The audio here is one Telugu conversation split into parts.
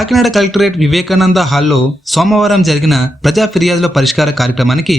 కాకినాడ కలెక్టరేట్ వివేకానంద హాల్లో సోమవారం జరిగిన ప్రజా ఫిర్యాదుల పరిష్కార కార్యక్రమానికి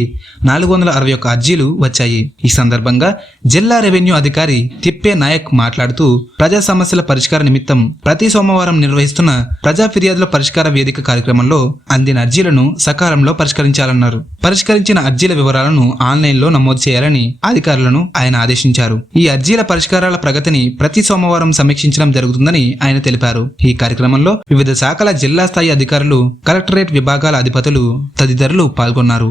461 అర్జీలు వచ్చాయి. ఈ సందర్భంగా జిల్లా రెవెన్యూ అధికారి తిప్పే నాయక్ మాట్లాడుతూ ప్రజా సమస్యల పరిష్కార నిమిత్తం ప్రతి సోమవారం నిర్వహిస్తున్న ప్రజా ఫిర్యాదుల పరిష్కార వేదిక కార్యక్రమంలో అందిన అర్జీలను సకాలంలో పరిష్కరించాలన్నారు. పరిష్కరించిన అర్జీల వివరాలను ఆన్లైన్లో నమోదు చేయాలని అధికారులను ఆయన ఆదేశించారు. ఈ అర్జీల పరిష్కారాల ప్రగతిని ప్రతి సోమవారం సమీక్షించడం జరుగుతుందని ఆయన తెలిపారు. ఈ కార్యక్రమంలో వివిధ శాఖల జిల్లా స్థాయి అధికారులు, కలెక్టరేట్ విభాగాల అధిపతులు తదితరులు పాల్గొన్నారు.